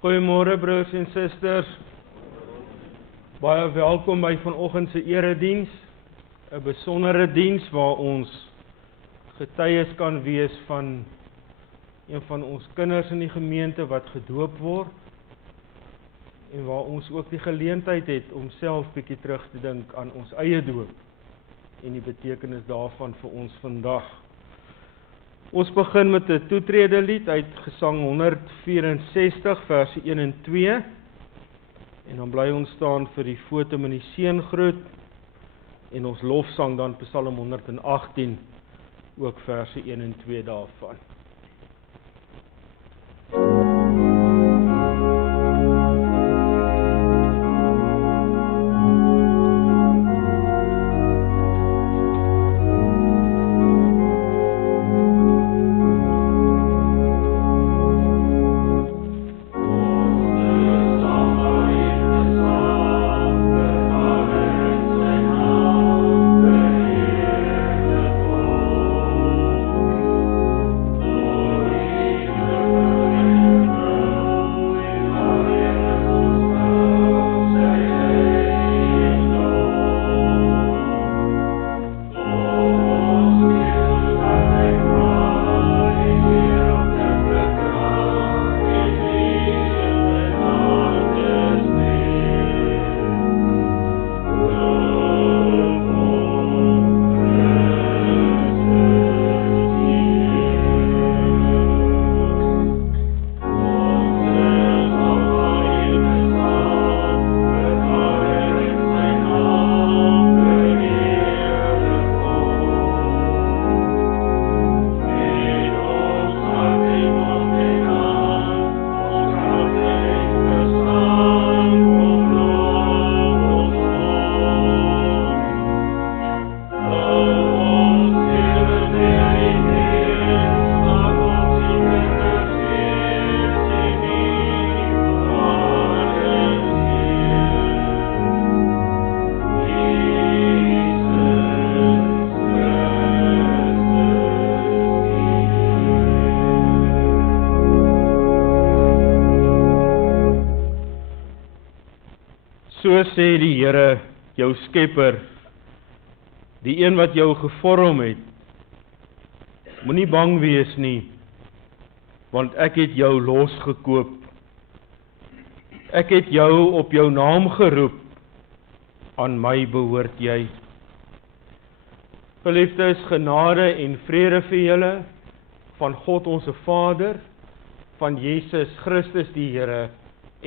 Goeiemôre broers en susters. Baie welkom by vanoggend se erediens. 'n Besondere diens waar ons getuies kan wees van een van ons kinders in die gemeente wat gedoop word en waar ons ook die geleentheid het om self bietjie terug te dink aan ons eie doop en die betekenis daarvan vir ons vandag. Ons begin met 'n toetrede lied uit Gesang 164 verse 1 en 2 en dan bly ons staan vir die foto met die seëngroet en ons lofsang dan Psalm 118 ook verse 1 en 2 daarvan. So sê die Here, jou Skepper, die een wat jou gevorm het. Moenie bang wees nie, want ek het jou losgekoop. Ek het jou op jou naam geroep, aan my behoort jy. Geliefdes, genade en vrede vir julle, van God ons Vader, van Jesus Christus die Here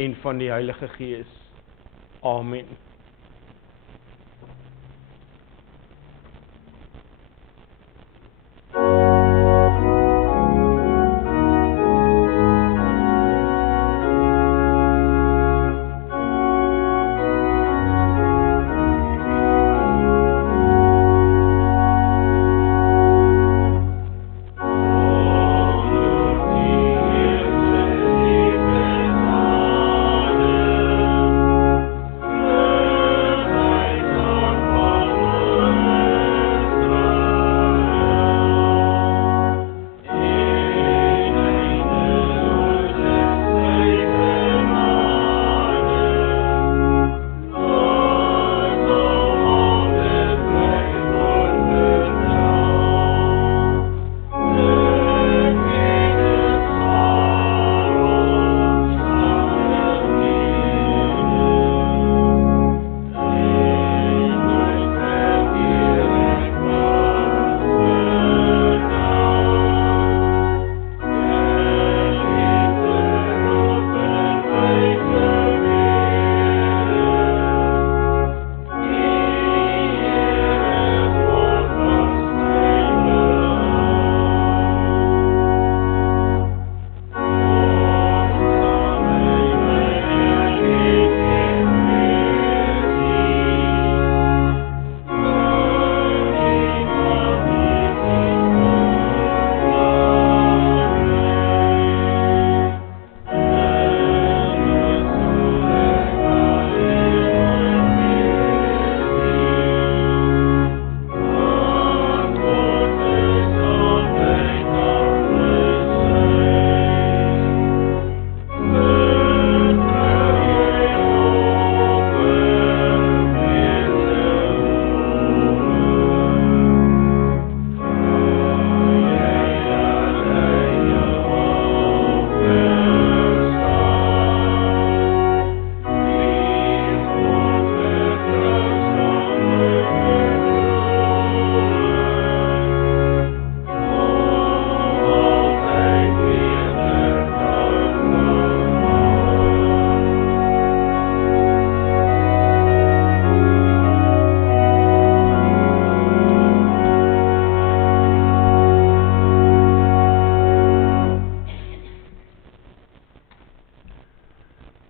en van die Heilige Gees. Amen. Oh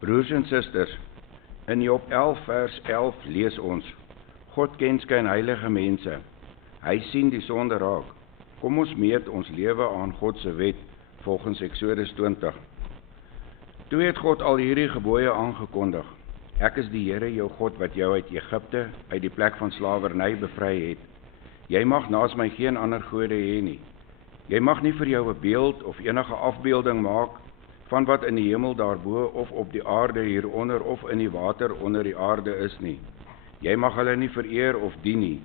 Broers en susters, in Job 11 vers 11 lees ons: God ken skyn heilige mense. Hy sien die sonde raak. Kom ons meet ons lewe aan God se wet volgens Eksodus 20. Toe het God al hierdie gebooie aangekondig. Ek is die Here jou God wat jou uit Egipte, uit die plek van slawerny bevry het. Jy mag naas my geen ander gode hê nie. Jy mag nie vir jou 'n beeld of enige afbeelding maak van wat in die hemel daarbo of op die aarde hieronder of in die water onder die aarde is nie. Jy mag hulle nie vereer of dien nie,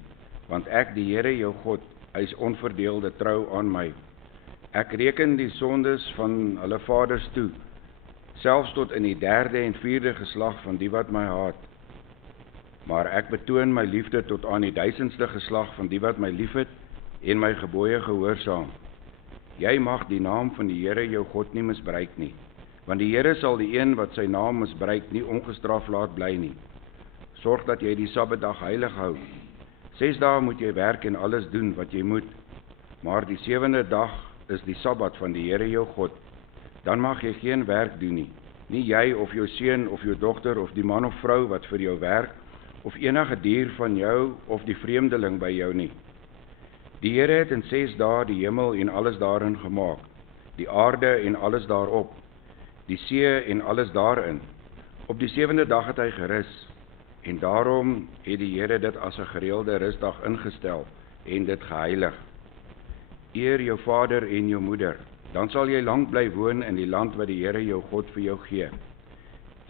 want ek, die Here jou God, is onverdeelde trou aan my. Ek reken die sondes van hulle vaders toe, selfs tot in die 3de en 4de geslag van die wat my haat. Maar ek betoon my liefde tot aan die 1000ste geslag van die wat my liefhet en my gebooie gehoorsaam. Jy mag die naam van die Here jou God nie misbruik nie, want die Here sal die een wat sy naam misbruik nie ongestraf laat bly nie. Sorg dat jy die Sabbatdag heilig hou. 6 dae moet jy werk en alles doen wat jy moet, maar die 7de dag is die Sabbat van die Here jou God. Dan mag jy geen werk doen nie, nie jy of jou seun of jou dogter of die man of vrou wat vir jou werk, of enige dier van jou of die vreemdeling by jou nie. Die Here het in 6 dae die hemel en alles daarin gemaak, die aarde en alles daarop, die see en alles daarin. Op die 7de dag het hy gerus, en daarom het die Here dit as 'n gereelde rusdag ingestel en dit geheilig. Eer jou vader en jou moeder, dan sal jy lank bly woon in die land wat die Here jou God vir jou gee.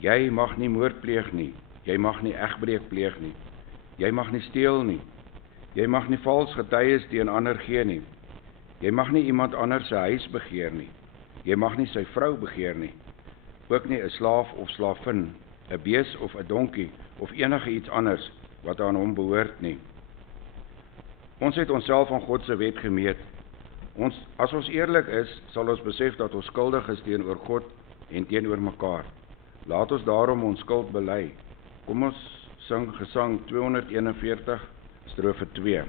Jy mag nie moord pleeg nie, jy mag nie egbreek pleeg nie, jy mag nie steel nie, jy mag nie vals getuies teen ander gee nie, jy mag nie iemand anders se huis begeer nie, jy mag nie sy vrou begeer nie, ook nie 'n slaaf of slaafin, 'n bees of 'n donkie, of enige iets anders wat aan hom behoort nie. Ons het onsself aan God se wet gemeet. As ons eerlik is, sal ons besef dat ons skuldig is teenoor God en teenoor mekaar. Laat ons daarom ons skuld bely. Kom ons sing gesang 241, strofe 2.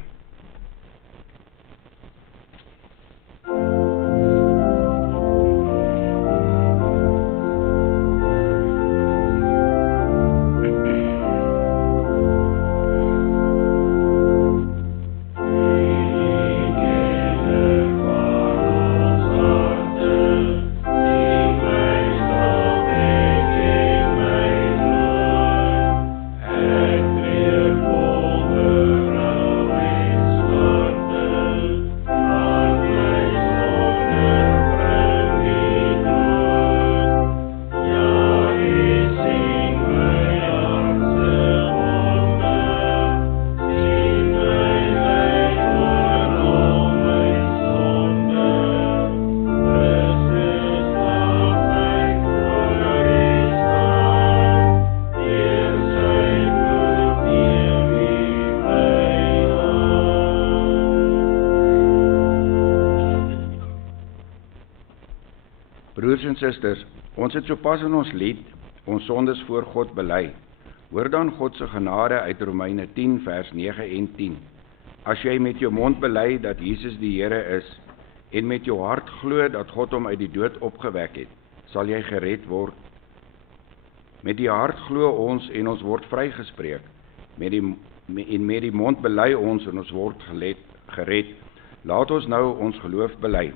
Broers en susters, ons het sopas in ons lied ons sondes voor God bely. Hoor dan God se genade uit Romeine 10 vers 9 en 10. As jy met jou mond bely dat Jesus die Here is en met jou hart glo dat God hom uit die dood opgewek het, sal jy gered word. Met die hart glo ons en ons word vrygespreek. Met die mond bely ons en ons word gered. Laat ons nou ons geloof bely.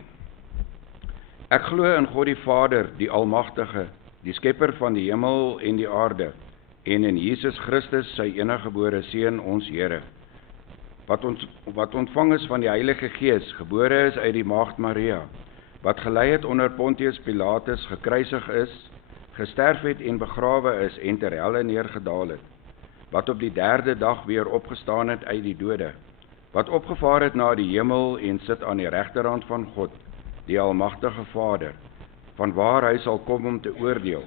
Ek glo in God die Vader, die Almagtige, die Skepper van die hemel en die aarde, en in Jesus Christus, sy eniggebore Seun, ons Here, wat ontvang is van die Heilige Gees, gebore is uit die Maagd Maria, wat gelei het onder Pontius Pilatus, gekruisig is, gesterf het en begrawe is en ter helle neergedaal het, wat op die 3de dag weer opgestaan het uit die dode, wat opgevaar het na die hemel en sit aan die regterhand van God, die Almagtige Vader, vanwaar hy sal kom om te oordeel,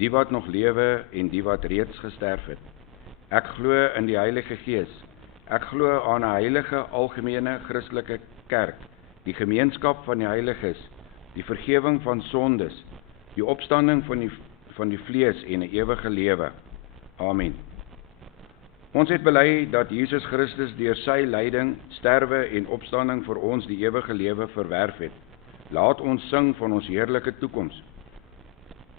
die wat nog lewe en die wat reeds gesterf het. Ek glo in die Heilige Gees. Ek glo aan 'n heilige algemene Christelike kerk, die gemeenskap van die heiliges, die vergifnis van sondes, die opstanding van die vlees en 'n ewige lewe. Amen. Ons het bely dat Jesus Christus deur sy lyding, sterwe en opstanding vir ons die ewige lewe verwerf het. Laat ons sing van ons heerlike toekoms.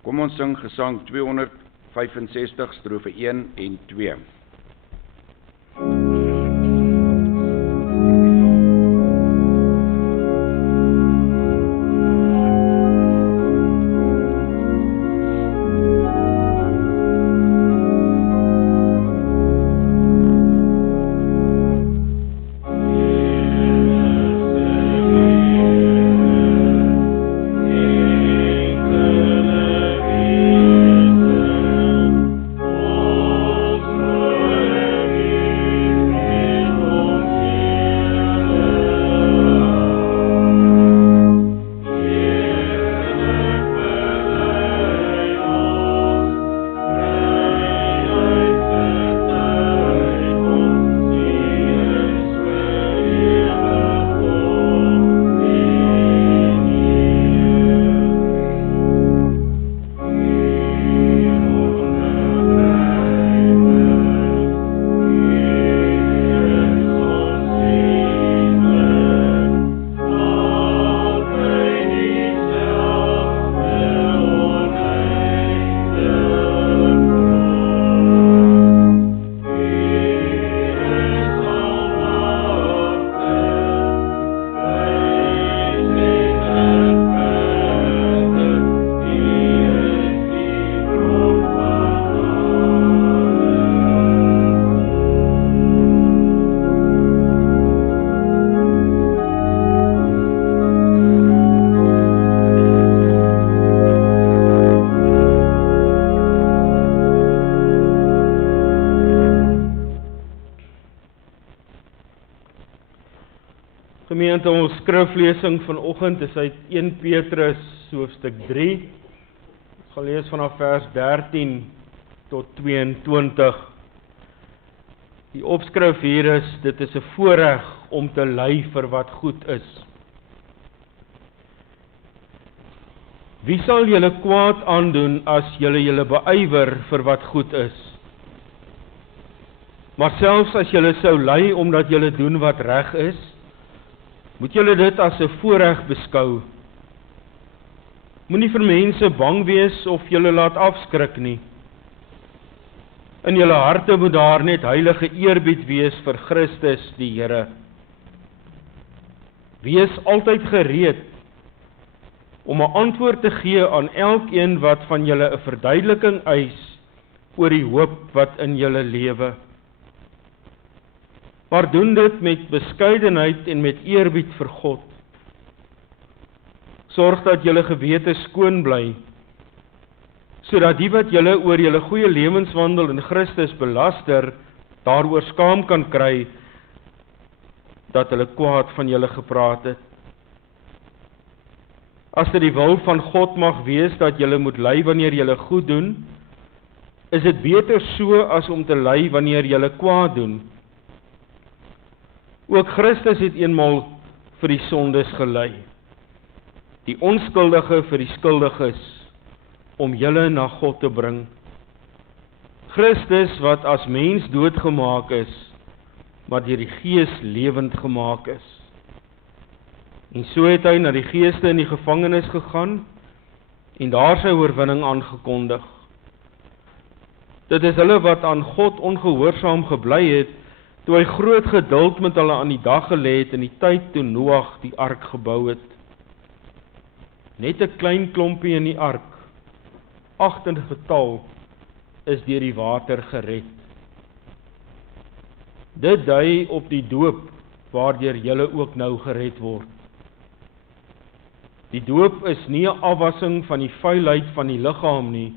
Kom ons sing gesang 265, strofe 1 en 2. Gemeente, ons skriflesing vanoggend is uit 1 Petrus hoofstuk 3. Ons gaan lees vanaf vers 13 tot 22. Die opskrif hier is: dit is 'n voorreg om te ly vir wat goed is. Wie sal julle kwaad aandoen as julle beywer vir wat goed is? Maar selfs as julle sou ly omdat julle doen wat reg is, moet julle dit as 'n voorreg beskou. Moenie vir mense bang wees of julle laat afskrik nie. In julle harte moet daar net heilige eerbied wees vir Christus die Here. Wees altyd gereed om 'n antwoord te gee aan elkeen wat van julle 'n verduideliking eis oor die hoop wat in julle lewe. Maar doen dit met beskeidenheid en met eerbied vir God. Sorg dat julle gewete skoon bly, sodat die wat julle oor julle goeie lewenswandel in Christus belaster, daaroor skaam kan kry dat hulle kwaad van julle gepraat het. As dit die wil van God mag wees dat julle moet ly wanneer julle goed doen, is dit beter so as om te ly wanneer julle kwaad doen. Ook Christus het eenmaal vir die sondes gely, die onskuldige vir die skuldiges, om julle na God te bring. Christus wat as mens doodgemaak is, maar deur die Gees lewend gemaak is. En so het hy na die geeste in die gevangenis gegaan en daar sy oorwinning aangekondig. Dit is hulle wat aan God ongehoorsaam gebly het, toe hy groot geduld met hulle aan die dag gelê het in die tyd toe Noag die ark gebou het. Net 'n klein klompie in die ark, 8 in getal, is deur die water gered. Dit dui op die doop waardeur julle ook nou gered word. Die doop is nie 'n afwassing van die vuilheid van die liggaam nie,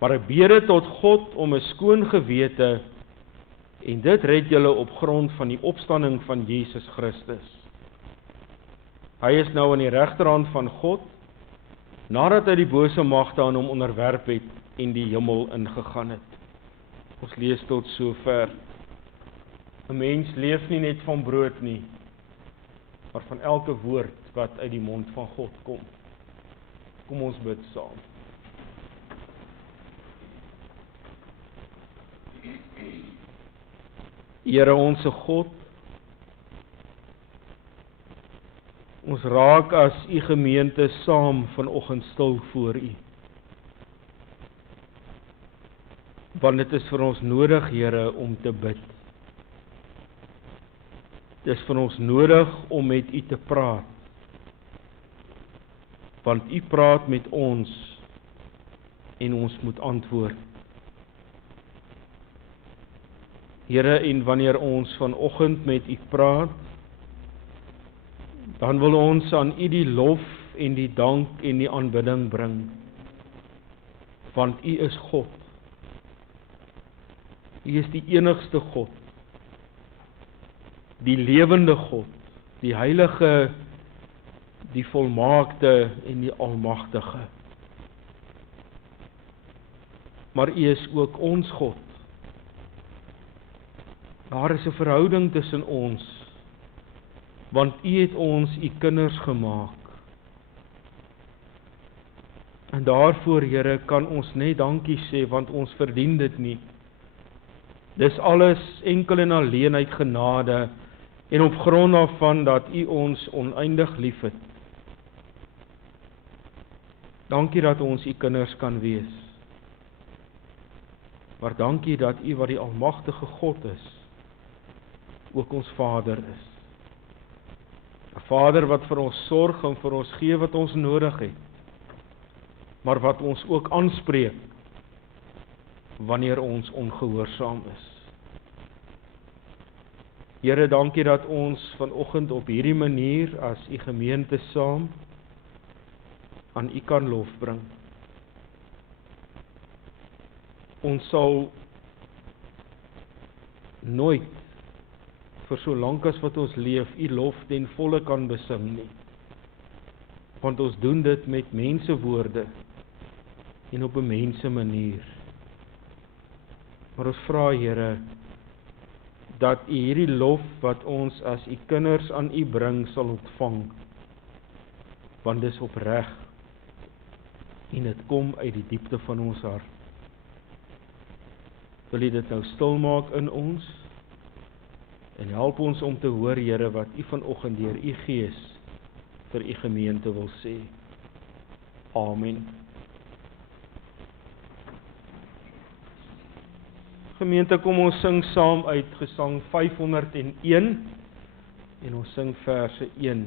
maar 'n bede tot God om 'n skoon gewete, en dit red julle op grond van die opstanding van Jesus Christus. Hy is nou aan die regterhand van God, nadat hy die bose magte aan hom onderwerp het en die hemel ingegaan het. Ons lees tot sover. 'n Mens leef nie net van brood nie, maar van elke woord wat uit die mond van God kom. Kom ons bid saam. Here onse God, ons raak as u gemeente saam vanoggend stil voor u. Want dit is vir ons nodig, Here, om te bid. Dit is vir ons nodig om met U te praat. Want U praat met ons en ons moet antwoord. Here, en wanneer ons vanoggend met U praat, dan wil ons aan U die lof en die dank en die aanbidding bring. Want U is God. U is die enigste God. Die lewende God, die heilige, die volmaakte en die almagtige. Maar U is ook ons God. Daar is 'n verhouding tussen ons, want U het ons U kinders gemaak. En daarvoor, Here, kan ons net dankie sê, want ons verdien dit nie. Dis alles enkel en alleen uit genade, en op grond daarvan dat U ons oneindig liefhet. Dankie dat ons U kinders kan wees. Maar dankie dat U wat die almagtige God is, ook ons Vader is. 'n Vader wat vir ons sorg en vir ons gee wat ons nodig het, maar wat ons ook aanspreek wanneer ons ongehoorsaam is. Here, dankie dat ons vanoggend op hierdie manier as U gemeente saam aan U kan lof bring. Ons sal nooit vir so lank as wat ons leef U lof ten volle kan besing nie. Want ons doen dit met mensewoorde en op 'n mense manier. Maar ons vra, Here, dat U hierdie lof wat ons as U kinders aan U bring sal ontvang, want dis opreg en dit kom uit die diepte van ons hart. Wil U dit nou stil maak in ons en help ons om te hoor, Here, wat U vanoggend deur U Gees vir U gemeente wil sê. Amen. Gemeente, kom ons sing saam uit Gesang 501 en ons sing verse 1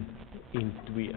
en 2.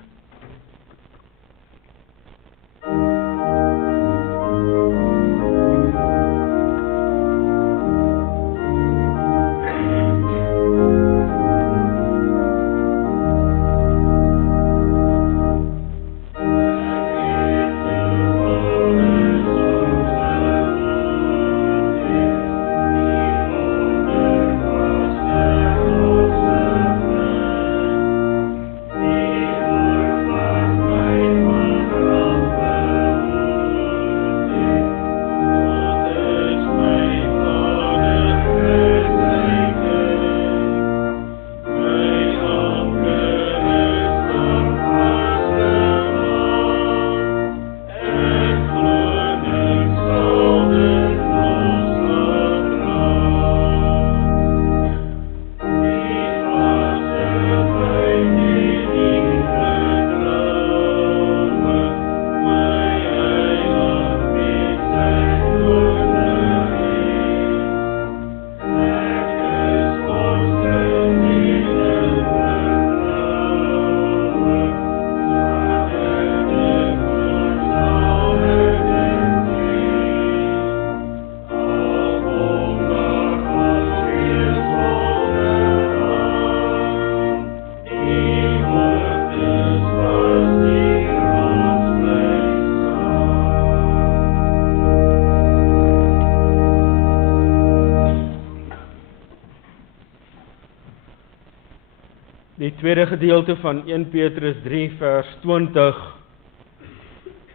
Die tweede gedeelte van 1 Petrus 3 vers 20.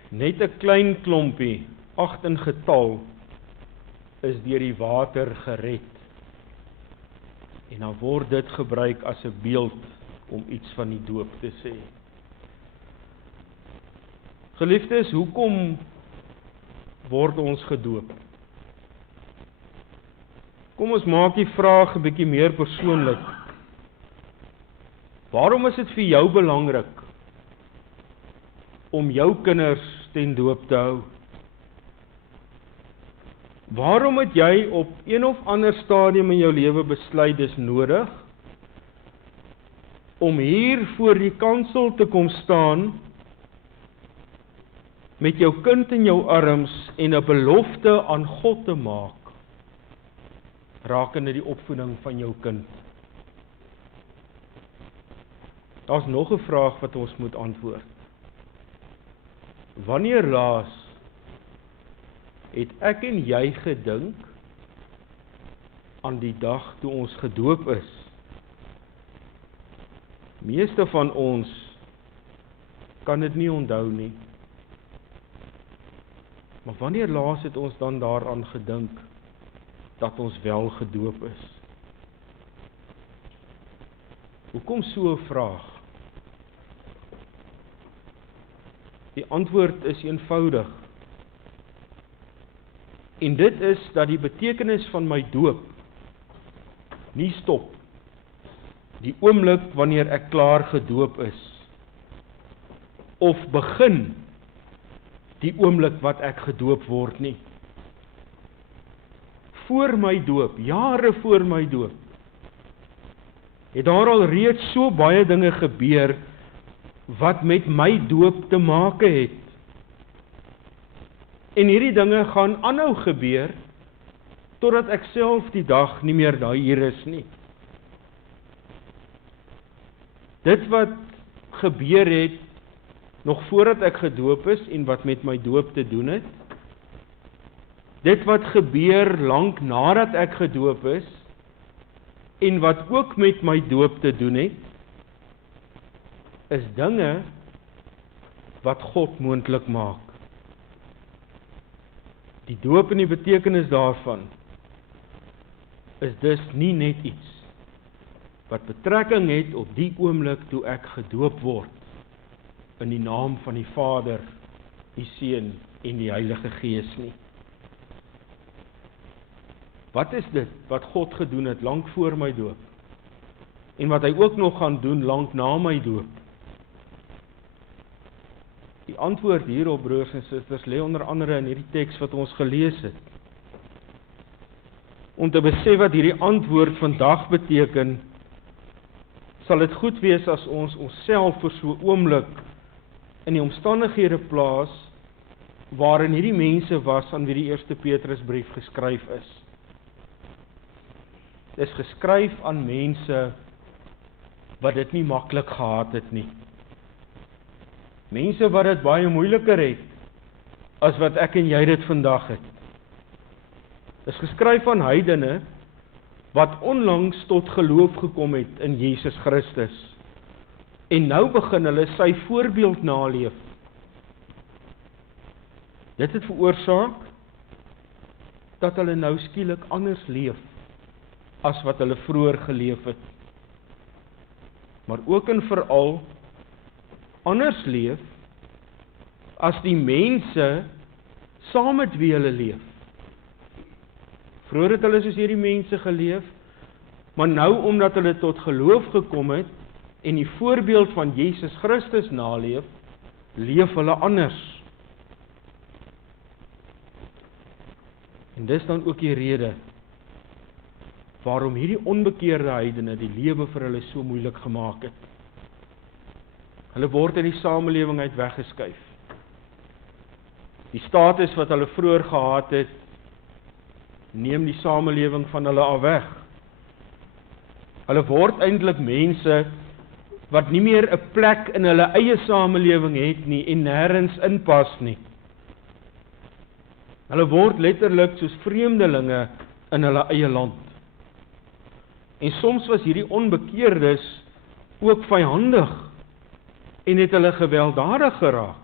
Net 'n klein klompie, 8 in getal, is deur die water gered. En dan word dit gebruik as 'n beeld om iets van die doop te sê. Geliefdes, hoekom word ons gedoop? Kom ons maak die vraag 'n bietjie meer persoonlik. Waarom is dit vir jou belangrik om jou kinders ten doop te hou? Waarom het jy op een of ander stadium in jou lewe besluit dis nodig om hier voor die kansel te kom staan met jou kind in jou arms en 'n belofte aan God te maak rakende die opvoeding van jou kind? Daar's nog 'n vraag wat ons moet antwoord. Wanneer laas het ek en jy gedink aan die dag toe ons gedoop is? Meeste van ons kan dit nie onthou nie. Maar wanneer laas het ons dan daaraan gedink dat ons wel gedoop is? Hoekom so 'n vraag? Die antwoord is eenvoudig. En dit is dat die betekenis van my doop nie stop die oomblik wanneer ek klaar gedoop is, of begin die oomblik wat ek gedoop word nie. Voor my doop, jare voor my doop, het daar al reeds so baie dinge gebeur wat met my doop te make het. En hierdie dinge gaan aanhou gebeur totdat ek self die dag nie meer daar hier is nie. Dit wat gebeur het nog voordat ek gedoop is en wat met my doop te doen het, dit wat gebeur lank nadat ek gedoop is en wat ook met my doop te doen het, is dinge wat God moontlik maak. Die doop en die betekenis daarvan is dus nie net iets wat betrekking het op die oomblik toe ek gedoop word in die naam van die Vader, die Seun en die Heilige Gees nie. Wat is dit wat God gedoen het lank voor my doop en wat hy ook nog gaan doen lank na my doop? Die antwoord hierop, broers en susters, lê onder andere in hierdie teks wat ons gelees het. Om te besef wat hierdie antwoord vandag beteken, sal dit goed wees as ons onsself vir so 'n oomblik in die omstandighede plaas waarin hierdie mense was aan wie die eerste Petrusbrief geskryf is. Dit is geskryf aan mense wat dit nie maklik gehad het nie. Mense wat dit baie moeiliker het as wat ek en jy dit vandag het. Dit is geskryf aan heidene wat onlangs tot geloof gekom het in Jesus Christus. En nou begin hulle sy voorbeeld naleef. Dit het veroorsaak dat hulle nou skielik anders leef as wat hulle vroeër geleef het. Maar ook en veral anders leef as die mense saam met wie hulle leef. Vroeër het hulle soos hierdie mense geleef, maar nou omdat hulle tot geloof gekom het en die voorbeeld van Jesus Christus naleef, leef hulle anders. En dis dan ook die rede waarom hierdie onbekeerde heidene die lewe vir hulle so moeilik gemaak het. Hulle word in die samelewing uit weggeskuif. Die status wat hulle vroeër gehad het, neem die samelewing van hulle af weg. Hulle word eintlik mense wat nie meer 'n plek in hulle eie samelewing het nie en nêrens inpas nie. Hulle word letterlik soos vreemdelinge in hulle eie land. En soms was hierdie onbekeerdes ook vyandig en het hulle gewelddadig geraak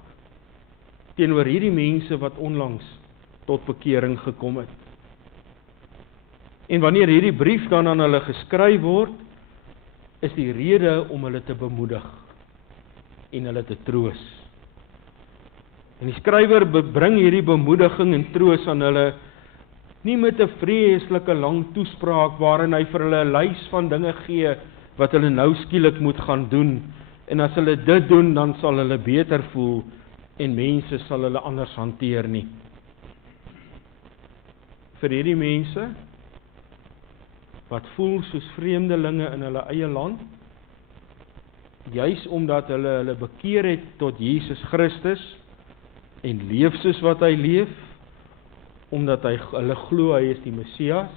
teenoor hierdie mense wat onlangs tot bekering gekom het. En wanneer hierdie brief dan aan hulle geskryf word, is die rede om hulle te bemoedig en hulle te troos. En die skrywer bring hierdie bemoediging en troos aan hulle nie met 'n vreeslike lang toespraak waarin hy vir hulle 'n lys van dinge gee wat hulle nou skielik moet gaan doen. En as hulle dit doen, dan sal hulle beter voel en mense sal hulle anders hanteer nie. vir hierdie mense wat voel soos vreemdelinge in hulle eie land, juis omdat hulle bekeer het tot Jesus Christus en leef soos wat hy leef, omdat hulle glo hy is die Messias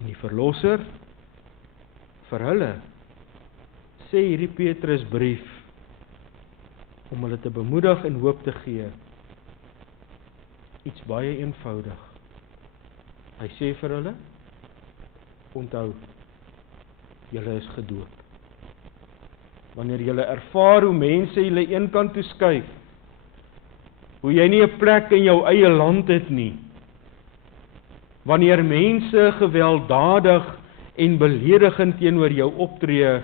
en die Verlosser. Vir hulle sê hierdie Petrus brief om hulle te bemoedig en hoop te gee, iets baie eenvoudig. Hy sê vir hulle, onthou, julle is gedoop. Wanneer julle ervaar hoe mense julle eenkant toe skuif, hoe jy nie 'n plek in jou eie land het nie, wanneer mense gewelddadig en beledigend teenoor jou optree,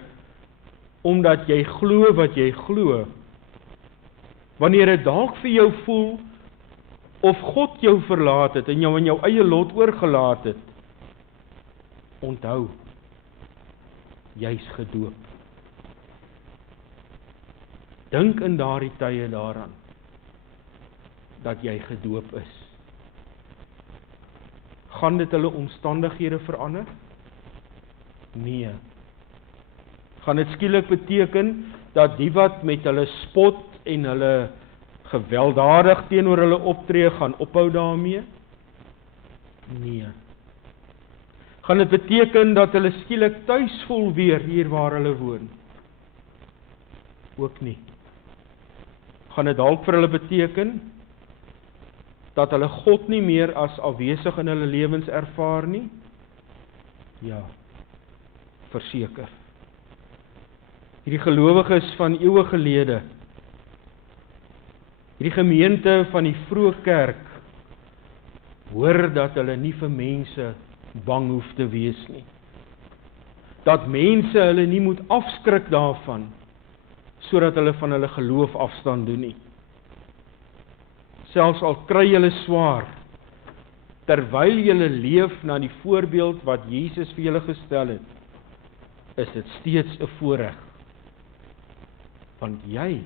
omdat jy glo wat jy glo, wanneer dit dalk vir jou voel, of God jou verlaat het, en jou in jou eie lot oorgelaat het, onthou, jy's gedoop. Dink in daardie tye daaraan, dat jy gedoop is. Gaan dit hulle omstandighede verander? Nee. Gaan dit skielik beteken, dat die wat met hulle spot en hulle gewelddadig teenoor hulle optree, gaan ophou daarmee? Nee. Gaan dit beteken, dat hulle skielik tuis voel weer, hier waar hulle woon? Ook nie. Gaan dit dalk vir hulle beteken, dat hulle God nie meer as afwesig in hulle lewens ervaar nie? Ja, verseker. Hierdie gelowiges van eeue gelede, hierdie gemeente van die vroeë kerk, hoor dat hulle nie vir mense bang hoef te wees nie. Dat mense hulle nie moet afskrik daarvan, sodat hulle van hulle geloof afstand doen nie. Selfs al kry julle swaar, terwyl julle leef na die voorbeeld wat Jesus vir julle gestel het, is dit steeds 'n voorreg. Want jy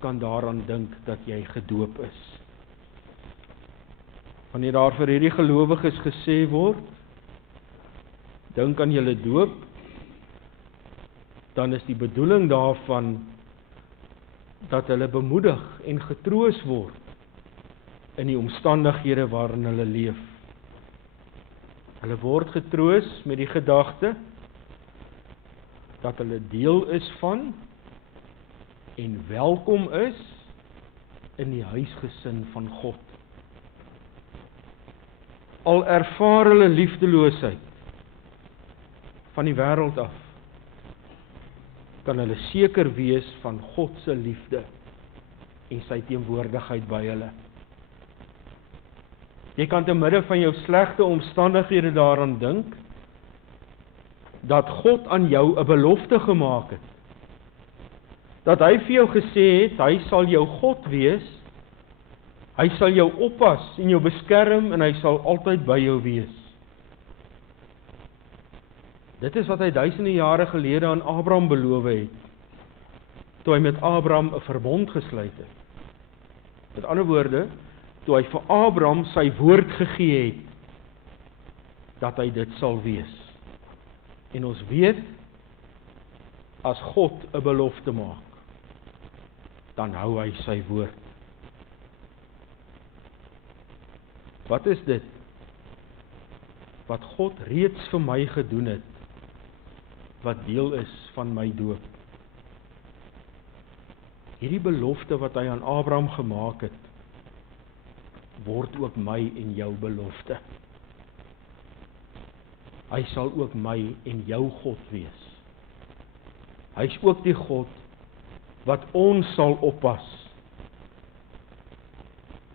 kan daaraan dink dat jy gedoop is. Wanneer daar vir hierdie gelowiges gesê word, dink aan julle doop, dan is die bedoeling daarvan dat hulle bemoedig en getroos word in die omstandighede waarin hulle leef. Hulle word getroos met die gedagte dat hulle deel is van en welkom is in die huisgesin van God. Al ervaar hulle liefdeloosheid van die wêreld af, kan hulle seker wees van God se liefde en sy teenwoordigheid by hulle. Jy kan te midde van jou slegte omstandighede daaraan dink, dat God aan jou 'n belofte gemaak het. Dat hy vir jou gesê het, hy sal jou God wees, hy sal jou oppas en jou beskerm en hy sal altyd by jou wees. Dit is wat hy duisende jare gelede aan Abraham beloof het, toe hy met Abraham 'n verbond gesluit het. Met ander woorde, toe hy vir Abraham sy woord gegee het, dat hy dit sal wees. En ons weet, as God 'n belofte maak, dan hou hy sy woord. Wat is dit wat God reeds vir my gedoen het, wat deel is van my doop? Hierdie belofte wat hy aan Abraham gemaak het, word ook my en jou belofte. Hy sal ook my en jou God wees. Hy is ook die God wat ons sal oppas.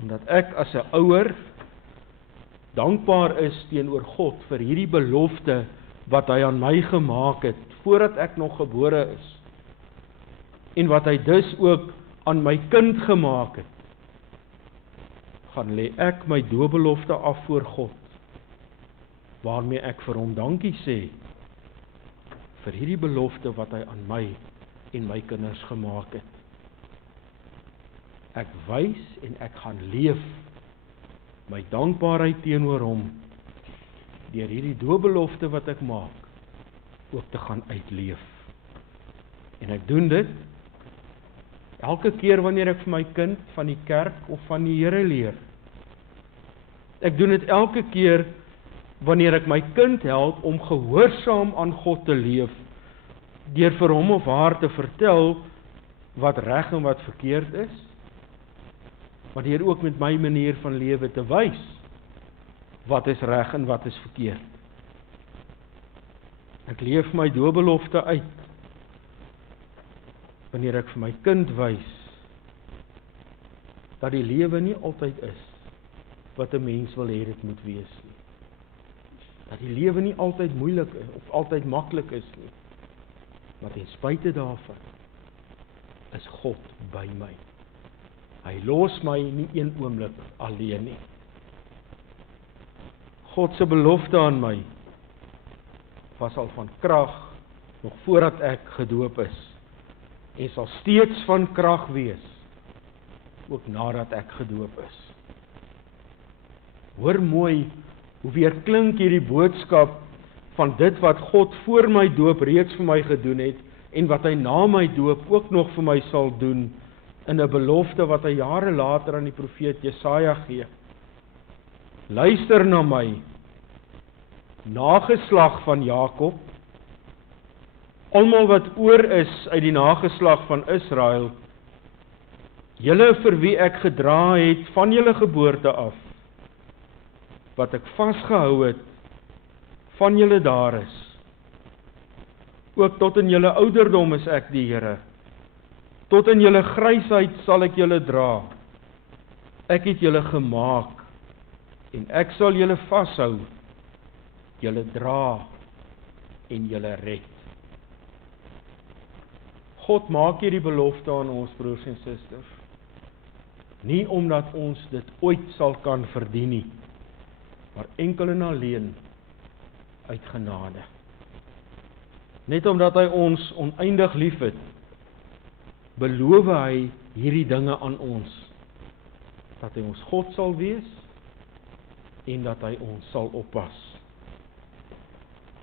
Omdat ek as 'n ouer dankbaar is teenoor God vir hierdie belofte wat hy aan my gemaak het, voordat ek nog gebore is. En wat hy dus ook aan my kind gemaak het, gaan lê ek my doopbelofte af voor God, waarmee ek vir hom dankie sê, vir hierdie belofte wat hy aan my en my kinders gemaak het. Ek wys en ek gaan leef my dankbaarheid teenoor hom, deur hierdie doopbelofte wat ek maak, ook te gaan uitleef. En ek doen dit elke keer wanneer ek vir my kind van die kerk of van die Here leer. Ek doen dit elke keer wanneer ek my kind help om gehoorsaam aan God te leef, deur vir hom of haar te vertel wat reg en wat verkeerd is, maar deur ook met my manier van lewe te wys wat is reg en wat is verkeerd. Ek leef my doopbelofte uit wanneer ek vir my kind wys dat die lewe nie altyd is wat 'n mens wil hê dit moet wees nie. Dat die lewe nie altyd moeilik is of altyd maklik is nie. Maar ten spyte daarvan is God by my. Hy los my nie een oomblik alleen nie. God se belofte aan my was al van krag nog voordat ek gedoop is en sal steeds van krag wees ook nadat ek gedoop is. Hoor mooi hoe weer klink hierdie boodskap van dit wat God voor my doop reeds vir my gedoen het en wat hy na my doop ook nog vir my sal doen in 'n belofte wat hy jare later aan die profeet Jesaja gee. Luister na my, nageslag van Jakob, almal wat oor is uit die nageslag van Israel, julle vir wie ek gedra het van julle geboorte af, wat ek vasgehou het van julle daar is. Ook tot in julle ouderdom is ek die Here. Tot in julle grysheid sal ek julle dra. Ek het julle gemaak en ek sal julle vashou, julle dra en julle red. God maak hierdie belofte aan ons broers en susters, nie omdat ons dit ooit sal kan verdien nie, maar enkel en alleen uit genade. Net omdat hy ons oneindig liefhet, beloof hy hierdie dinge aan ons, dat hy ons God sal wees en dat hy ons sal oppas.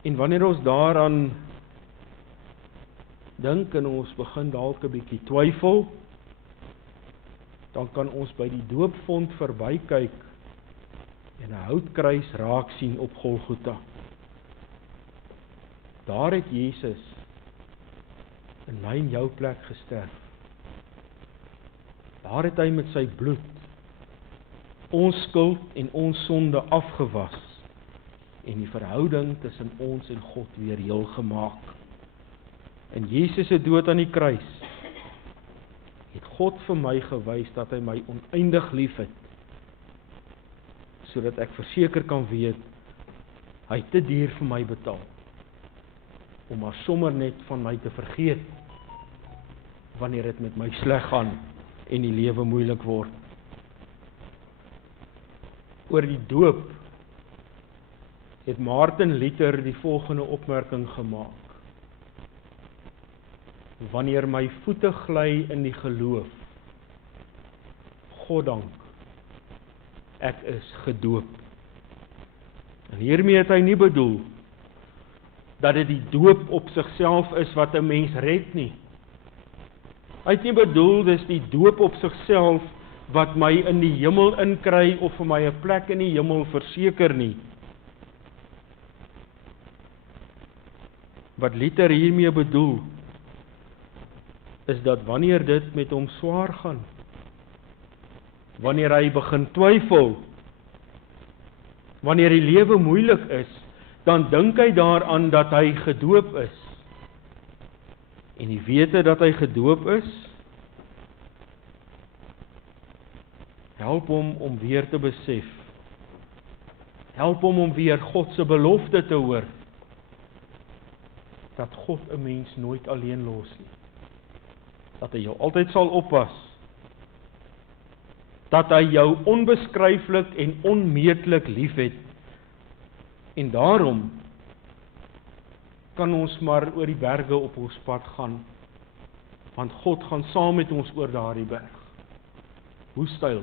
En wanneer ons daaraan dink en ons begin dalk 'n bietjie twyfel, dan kan ons by die doopvont verbykyk en 'n houtkruis raak sien op Golgotha. Daar het Jesus in my en jou plek gesterf. Daar het hy met sy bloed ons skuld en ons sonde afgewas en die verhouding tussen ons en God weer heel gemaak. In Jesus se dood aan die kruis het God vir my gewys dat hy my oneindig liefhet, sodat ek verseker kan weet hy het te duur vir my betaal om maar sommer net van my te vergeet wanneer dit met my sleg gaan en die lewe moeilik word. Oor die doop het Martin Luther die volgende opmerking gemaak: wanneer my voete gly in die geloof, goddank, ek is gedoop. En hiermee het hy nie bedoel dat dit die doop op sigself is wat 'n mens red nie. Hy het nie bedoel dis die doop op sigself wat my in die hemel inkry of vir my 'n plek in die hemel verseker nie. Wat Luther hiermee bedoel is dat wanneer dit met hom swaar gaan, wanneer hy begin twyfel, wanneer die lewe moeilik is, dan dink hy daaraan dat hy gedoop is. En die wete dat hy gedoop is, help hom om weer te besef, help hom om weer God se belofte te hoor, dat God 'n mens nooit alleen los nie, dat hy jou altyd sal oppas, dat hy jou onbeskryflik en onmeetlik liefhet, en daarom kan ons maar oor die berge op ons pad gaan, want God gaan saam met ons oor daardie berg. Hoe styl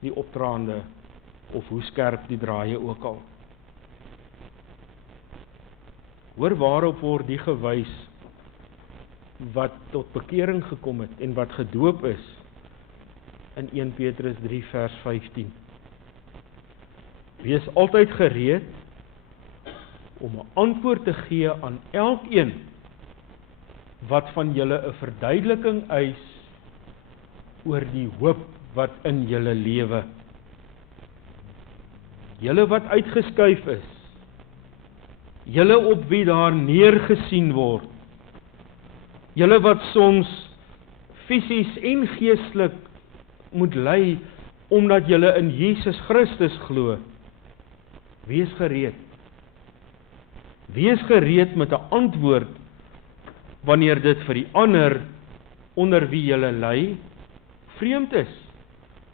die opdraande of hoe skerp die draaie ook al. Hoor waarop word die gewys wat tot bekering gekom het en wat gedoop is in 1 Petrus 3 vers 15. Wees altyd gereed om 'n antwoord te gee aan elkeen wat van julle 'n verduideliking eis oor die hoop wat in julle lewe. Julle wat uitgeskuif is, julle op wie daar neergesien word, julle wat soms fisies en geestelik moet ly omdat julle in Jesus Christus glo. Wees gereed. Wees gereed met 'n antwoord wanneer dit vir die ander onder wie julle ly vreemd is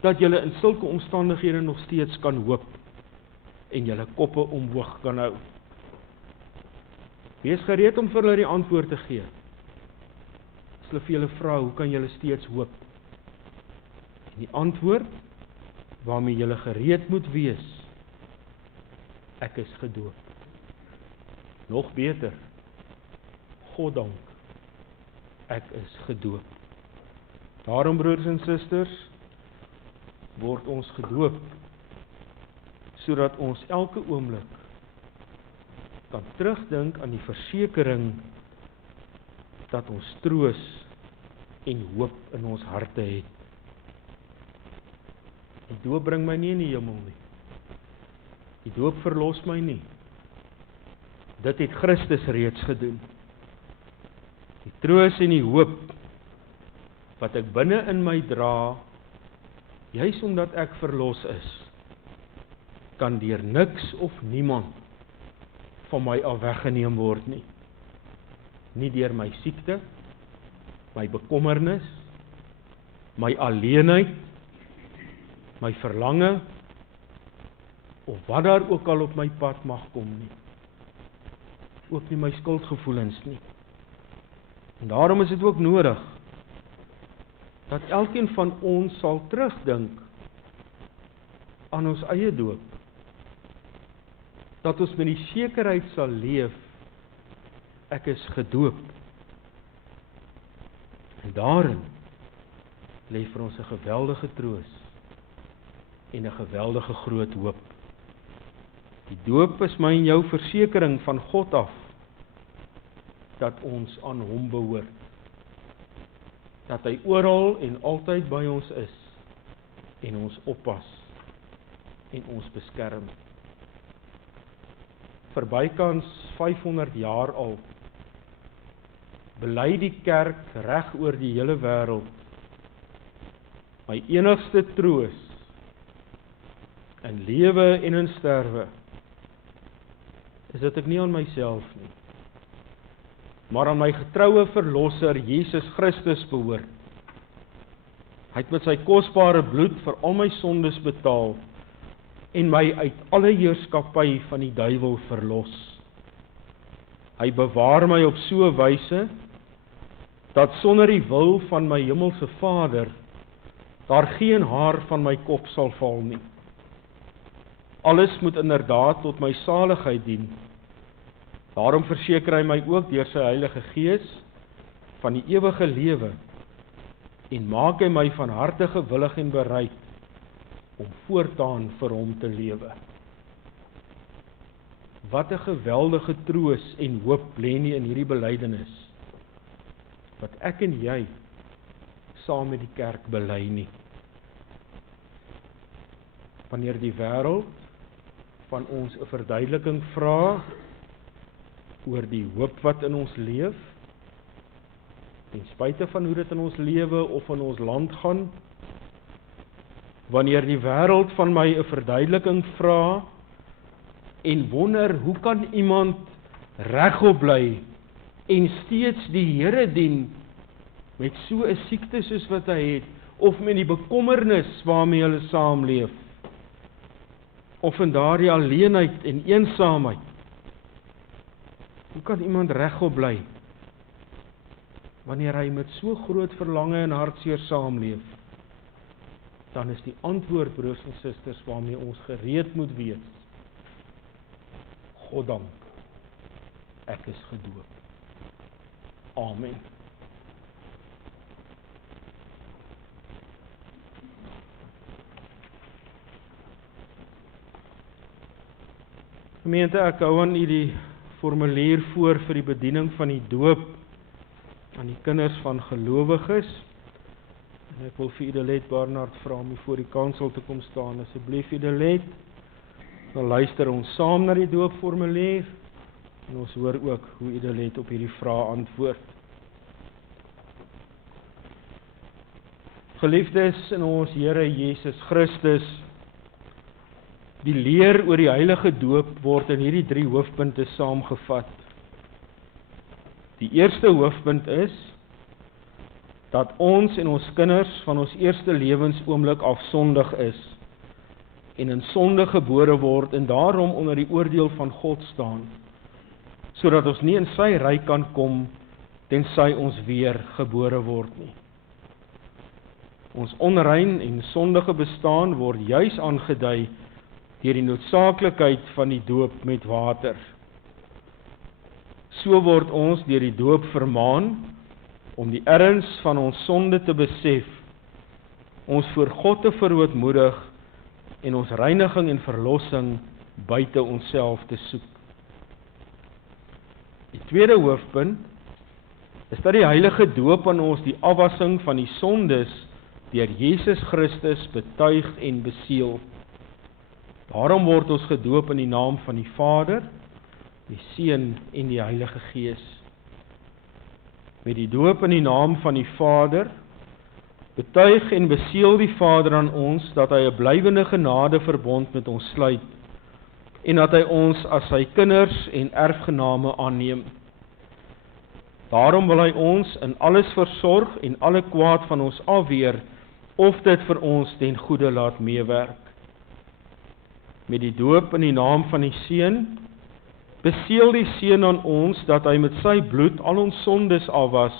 dat julle in sulke omstandighede nog steeds kan hoop en julle koppe omhoog kan hou. Wees gereed om vir hulle die antwoord te gee. As hulle vir julle vra, hoe kan julle steeds hoop? En die antwoord waarmee julle gereed moet wees, ek is gedoop. Nog beter, God dank, ek is gedoop. Daarom, broers en susters, word ons gedoop, sodat ons elke oomblik kan terugdink aan die versekering dat ons troos en hoop in ons harte het. Die doop bring my nie in die hemel nie. Die doop verlos my nie. Dit het Christus reeds gedoen. Die troos en die hoop wat ek binne in my dra, juis omdat ek verlos is, kan deur niks of niemand van my af weggeneem word nie. Nie deur my siekte, my bekommernis, my alleenheid, my verlange, of wat daar ook al op my pad mag kom nie. Ook nie my skuldgevoelens nie. En daarom is dit ook nodig dat elkeen van ons sal terugdink aan ons eie doop. Dat ons met die sekerheid sal leef, ek is gedoop. En daarin lê vir ons 'n geweldige troos en 'n geweldige groot hoop. Die doop is my en jou versekering van God af dat ons aan hom behoort. Dat hy oral en altyd by ons is en ons oppas en ons beskerm. Vir bykans 500 jaar al bely die kerk reg oor die hele wêreld: my enigste troos in lewe en in sterwe is dat ek nie aan myself nie, maar aan my getroue verlosser Jesus Christus behoort. Hy het met sy kosbare bloed vir al my sondes betaal en my uit alle heerskappy van die duiwel verlos. Hy bewaar my op so 'n wyse dat sonder die wil van my hemelse Vader daar geen haar van my kop sal val nie. Alles moet inderdaad tot my saligheid dien. Daarom verseker hy my ook deur sy Heilige Gees van die ewige lewe en maak hy my van harte gewillig en bereid om voortaan vir hom te lewe. Wat 'n geweldige troos en hoop lê nie in hierdie belydenis wat ek en jy saam met die kerk bely nie. Wanneer die wêreld van ons 'n verduideliking vra oor die hoop wat in ons leef, ten spyte van hoe dit in ons lewe of in ons land gaan, wanneer die wêreld van my 'n verduideliking vra en wonder hoe kan iemand regop bly en steeds die Here dien met so 'n siekte soos wat hy het, of met die bekommernis waarmee hulle saamleef, of in daardie alleenheid en eensaamheid. Hoe kan iemand regop bly wanneer hy met so groot verlange en hartseer saamleef? dan is die antwoord, broers en susters, waarmee ons gereed moet wees: God dank, ek is gedoop. Amen. Gemeente, ek hou aan u die formulier voor vir die bediening van die doop aan die kinders van gelowiges. En ek wil vir Idalet Barnard vra om voor die kansel te kom staan. Asseblief Idalet, dan luister ons saam na die doopformulier en ons hoor ook hoe Idalet op hierdie vraag antwoord. Geliefdes in ons Here Jesus Christus, die leer oor die heilige doop word in hierdie 3 hoofpunte saamgevat. Die eerste hoofpunt is dat ons en ons kinders van ons eerste lewensoomblik af sondig is en in sonde gebore word en daarom onder die oordeel van God staan, sodat ons nie in sy ryk kan kom tensy ons weer gebore word nie. Ons onrein en sondige bestaan word juis aangedui deur die noodsaaklikheid van die doop met water. So word ons deur die doop vermaan om die erns van ons sonde te besef, ons voor God te verootmoedig en ons reiniging en verlossing buite onsself te soek. Die tweede hoofpunt is dat die heilige doop aan ons die afwassing van die sondes deur Jesus Christus betuig en beseël. Daarom word ons gedoop in die naam van die Vader, die Seun en die Heilige Gees. Met die doop in die naam van die Vader betuig en beseël die Vader aan ons dat hy 'n blywende genadeverbond met ons sluit en dat hy ons as sy kinders en erfgename aanneem. Daarom wil hy ons in alles versorg en alle kwaad van ons afweer, of dit vir ons ten goeie laat meewerk. Met die doop in die naam van die Seun beseël die Seun aan ons dat hy met sy bloed al ons sondes afwas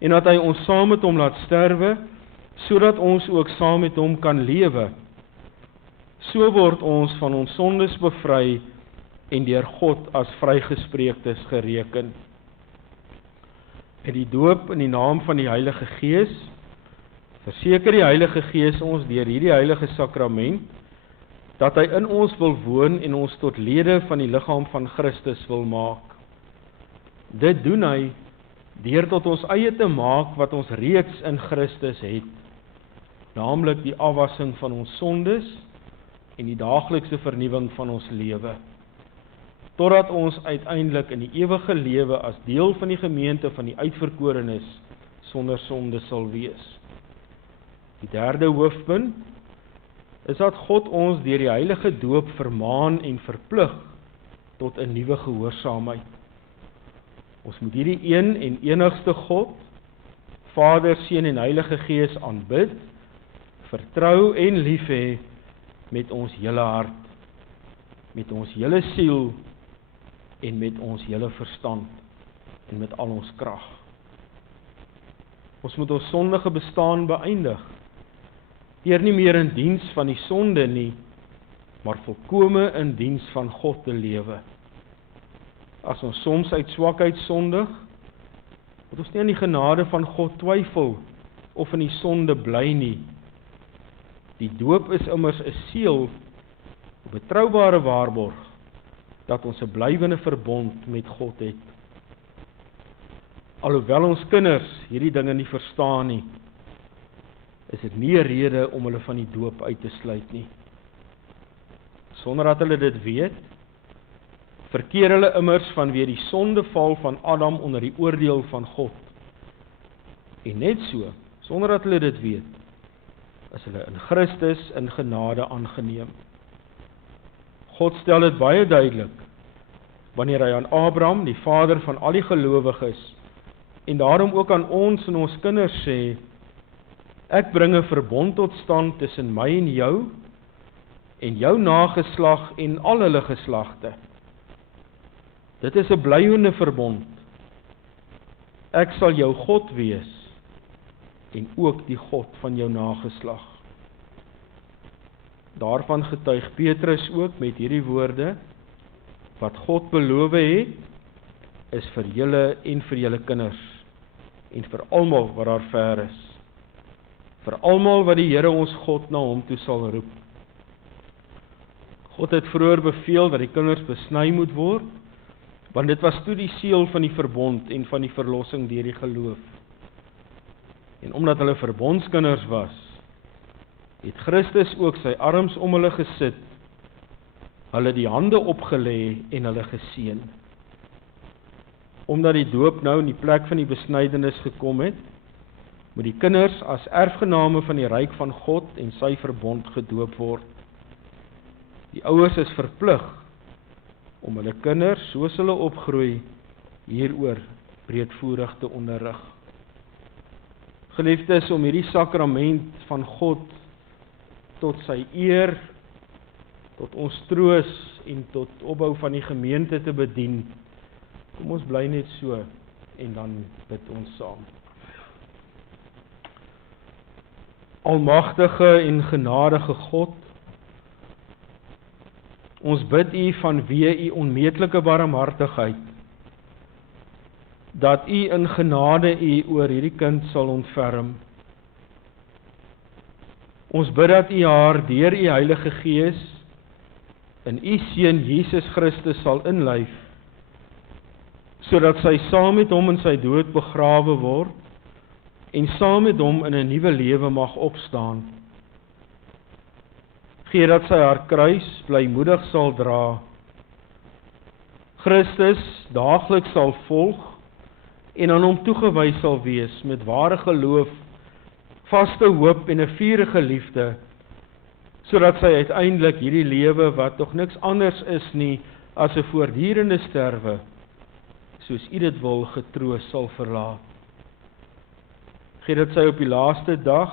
en dat hy ons saam met hom laat sterwe, sodat ons ook saam met hom kan lewe. So word ons van ons sondes bevry en deur God as vrygespreektes gereken. Met die doop in die naam van die Heilige Gees verseker die Heilige Gees ons deur hierdie heilige sakrament dat hy in ons wil woon en ons tot lede van die liggaam van Christus wil maak. Dit doen hy deur tot ons eie te maak wat ons reeds in Christus het, naamlik die afwassing van ons sondes en die daaglikse vernuwing van ons lewe, totdat ons uiteindelik in die ewige lewe as deel van die gemeente van die uitverkorenes sonder sonde sal wees. Die derde hoofpunt is dat God ons deur die heilige doop vermaan en verplig tot 'n nuwe gehoorsaamheid. Ons moet hierdie een en enigste God, Vader, Seun en Heilige Gees aanbid, vertrou en lief hê met ons hele hart, met ons hele siel en met ons hele verstand en met al ons krag. Ons moet ons sondige bestaan beëindig, deur nie meer in diens van die sonde nie, maar volkome in diens van God te lewe. As ons soms uit swakheid sondig, moet ons nie aan die genade van God twyfel of in die sonde bly nie. Die doop is immers 'n seël, 'n betroubare waarborg dat ons 'n blywende verbond met God het. Alhoewel ons kinders hierdie dinge nie verstaan nie, is dit nie 'n rede om hulle van die doop uit te sluit nie. Sonder dat hulle dit weet, verkeer hulle immers vanweë die sondeval van Adam onder die oordeel van God. En net so, sonder dat hulle dit weet, is hulle in Christus in genade aangeneem. God stel dit baie duidelik, wanneer hy aan Abraham, die vader van al die gelowiges, en daarom ook aan ons en ons kinders sê, ek bring 'n verbond tot stand tussen my en jou nageslag en al hulle geslagte. Dit is 'n blywende verbond. Ek sal jou God wees en ook die God van jou nageslag. Daarvan getuig Petrus ook met hierdie woorde: wat God beloof het, is vir julle en vir julle kinders, en vir almal wat daar ver is. Vir almal wat die Here ons God na hom toe sal roep. God het vroeër beveel dat die kinders besny moet word, want dit was toe die seël van die verbond en van die verlossing deur die geloof. En omdat hulle verbondskinders was, het Christus ook sy arms om hulle gesit, hulle die hande opgelê en hulle geseën. Omdat die doop nou in die plek van die besnydenis gekom het, moet die kinders as erfgename van die ryk van God en sy verbond gedoop word. Die ouers is verplig om hulle kinders, soos hulle opgroei, hieroor breedvoerig te onderrig. Geliefdes, om hierdie sakrament van God tot sy eer, tot ons troos en tot opbou van die gemeente te bedien, kom ons bly net so en dan bid ons saam. Almagtige en genadige God, ons bid U vanweë U onmeetlike barmhartigheid, dat U in genade U oor hierdie kind sal ontferm. Ons bid dat U haar deur U Heilige Gees in U Seun Jesus Christus sal inlyf, sodat sy saam met hom in sy dood begrawe word en saam met hom in 'n nuwe lewe mag opstaan. Gee dat sy haar kruis blymoedig sal dra, Christus daagliks sal volg en aan hom toegewy sal wees met ware geloof, vaste hoop en 'n vurige liefde, sodat sy uiteindelik hierdie lewe wat tog niks anders is nie as 'n voortdurende sterwe, soos U dit wil, getroos sal verlaat. Gee dat sy op die laaste dag,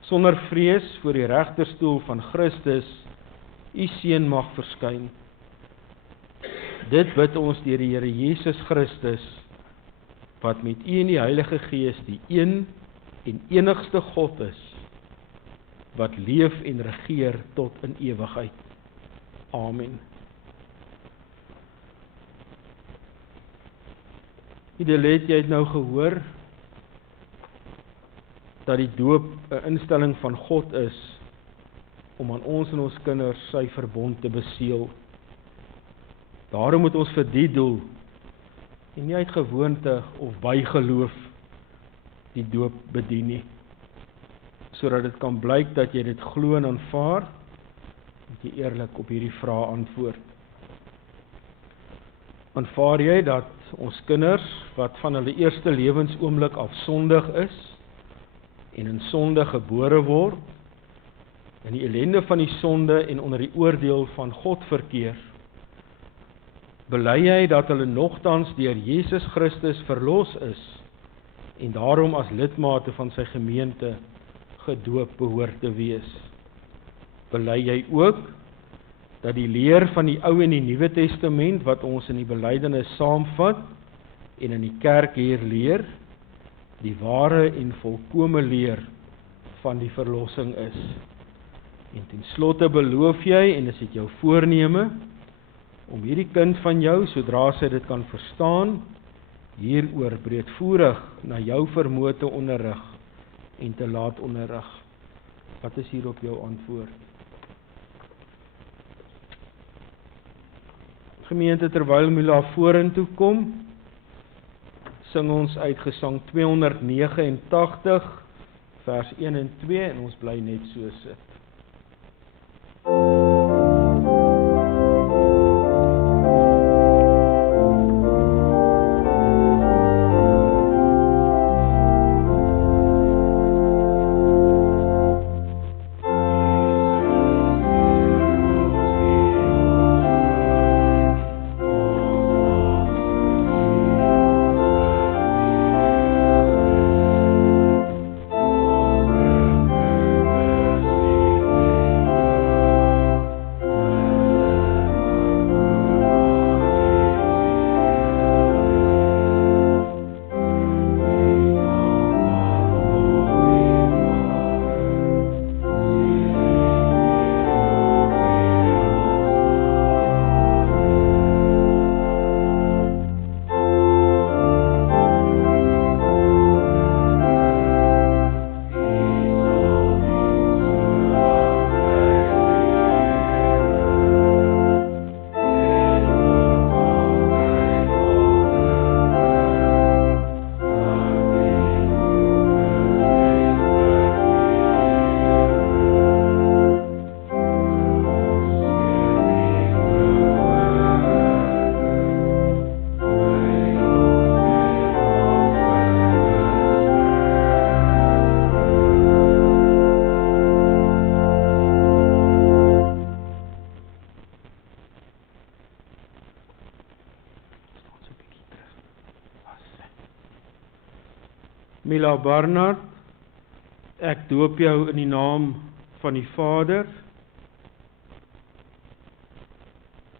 sonder vrees voor die regterstoel van Christus, U Seun mag verskyn. Dit bid ons deur die Here Jesus Christus, wat met U en die Heilige Gees die een en enigste God is, wat leef en regeer tot in ewigheid. Amen. Iedereen, jy het nou gehoor dat die doop 'n instelling van God is om aan ons en ons kinders sy verbond te beseël. Daarom moet ons vir die doel en nie uit gewoonte of bygeloof die doop bedien nie, sodat dit kan blyk dat jy dit glo en aanvaar, moet jy eerlik op hierdie vrae antwoord. Aanvaar jy dat ons kinders, wat van hulle eerste lewensoomblik af sondig is, en in sonde gebore word, in die ellende van die sonde en onder die oordeel van God verkeer, bely jy dat hulle nogtans deur Jesus Christus verlos is, en daarom as lidmate van sy gemeente gedoop behoort te wees. Bely jy ook dat die leer van die Ou en die Nuwe Testament wat ons in die belydenis saamvat en in die kerk hier leer, die ware en volkome leer van die verlossing is. En ten slotte beloof jy, en is dit jou voorneme, om hierdie kind van jou, sodra sy dit kan verstaan, hieroor breedvoerig na jou vermoë te onderrig en te laat onderrig. Wat is hierop jou antwoord? Gemeente, terwyl Mila vorentoe kom, sing ons uit Gesang 289, vers 1 en 2, en ons bly net so sit. Camilla Barnard, ek doop jou in die naam van die Vader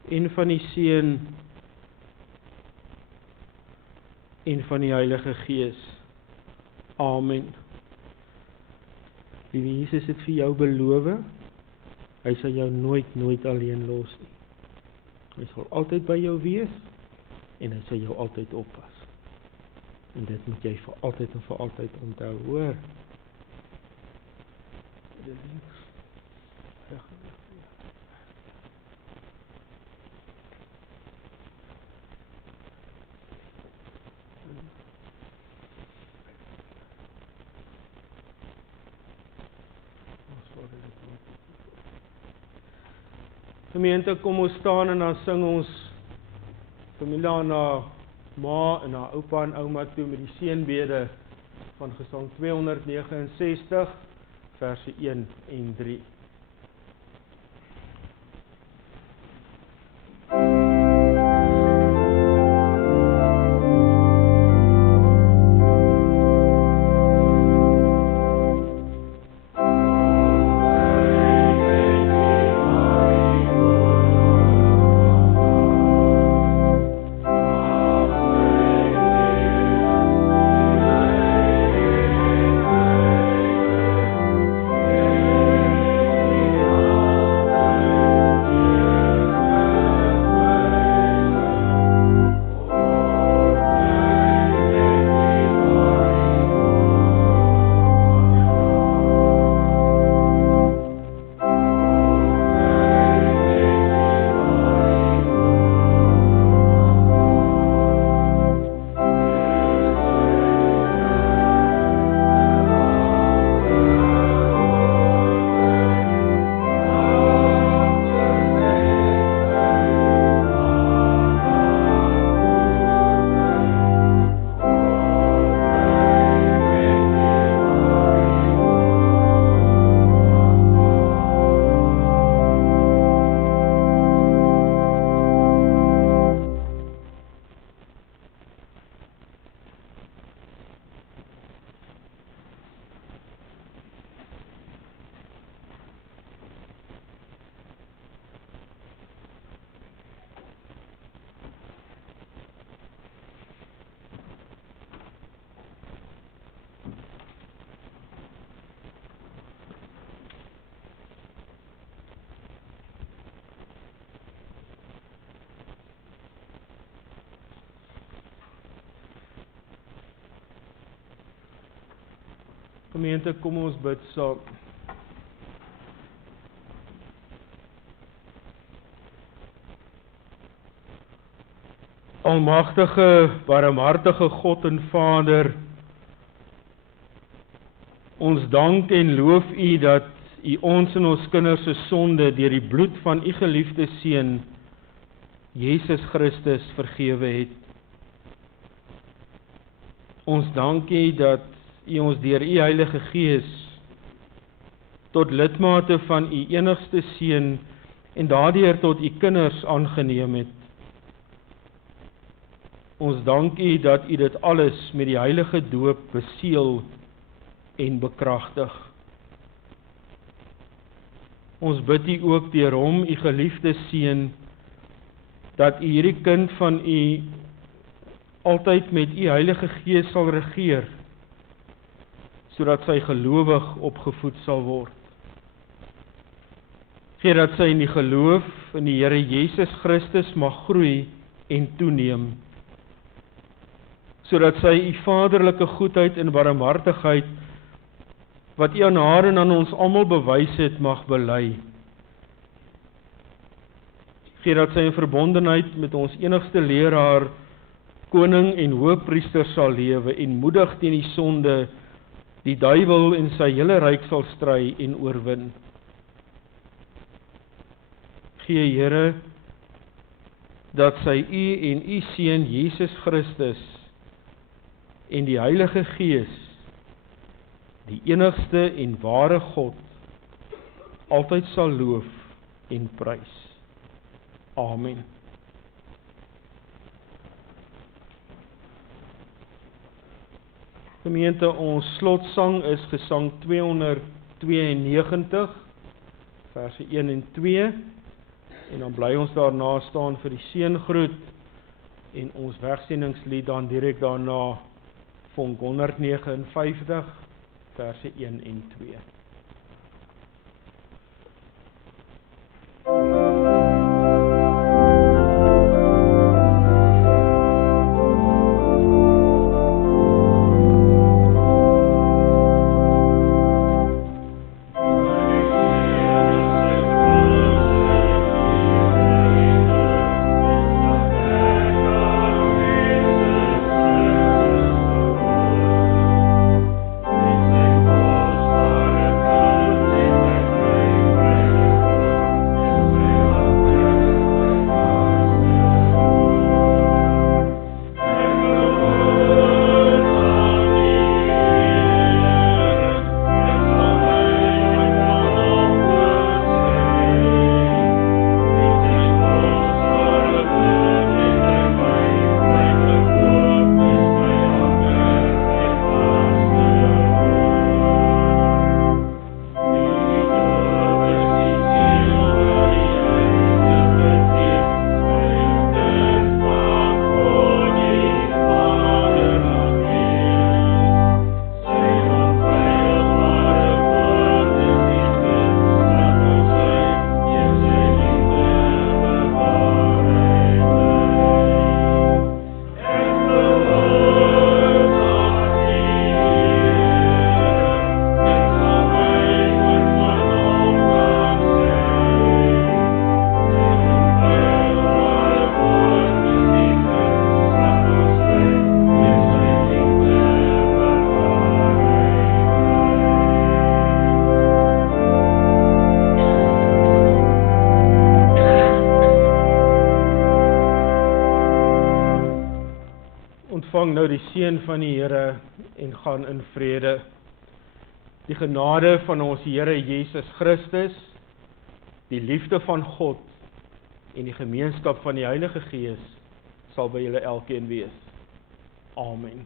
en van die Seun en van die Heilige Gees. Amen. Liewe Jesus het vir jou beloof, hy sal jou nooit alleen los nie. Hy sal altyd by jou wees en hy sal jou altyd oppas. En dit moet jy vir altyd en vir altyd onthou, hoor. Gemeente, kom ons staan en dan sing ons Camilla na ma en na oupa en ouma toe met die seënbede van Gesang 269, verse 1 en 3. Gemeente, kom ons bid saam. Almagtige, barmhartige God en Vader, ons dank en loof U dat U ons en ons kinders se sonde deur die bloed van U geliefde Seun, Jesus Christus, vergewe het. Ons dank U dat U ons deur U Heilige Gees tot lidmate van U enigste Seun en daardeur tot U kinders aangeneem het. Ons dank U dat U dit alles met die heilige doop beseël en bekragtig. Ons bid U ook deur hom, U geliefde Seun, dat U hierdie kind van U altyd met U Heilige Gees sal regeer, sodat sy gelowig opgevoed sal word. Gee dat sy in die geloof in die Here Jesus Christus mag groei en toeneem, sodat sy U vaderlike goedheid en barmhartigheid, wat U aan haar en aan ons almal bewys het, mag bely. Gee dat sy in verbondenheid met ons enigste leraar, koning en hoëpriester sal lewe en moedig teen die sonde, die duiwel en sy hele ryk sal stry en oorwin. Gee Here, dat sy U en U Seun Jesus Christus en die Heilige Gees, die enigste en ware God, altyd sal loof en prys. Amen. Gemeente, ons slotsang is gesang 292, verse 1 en 2, en dan bly ons daarna staan vir die seëngroet, en ons wegsendingsled dan direk daarna, vonk 159, verse 1 en 2. Ontvang nou die seën van die Here en gaan in vrede. Die genade van ons Here Jesus Christus, die liefde van God en die gemeenskap van die Heilige Gees sal by julle elkeen wees. Amen.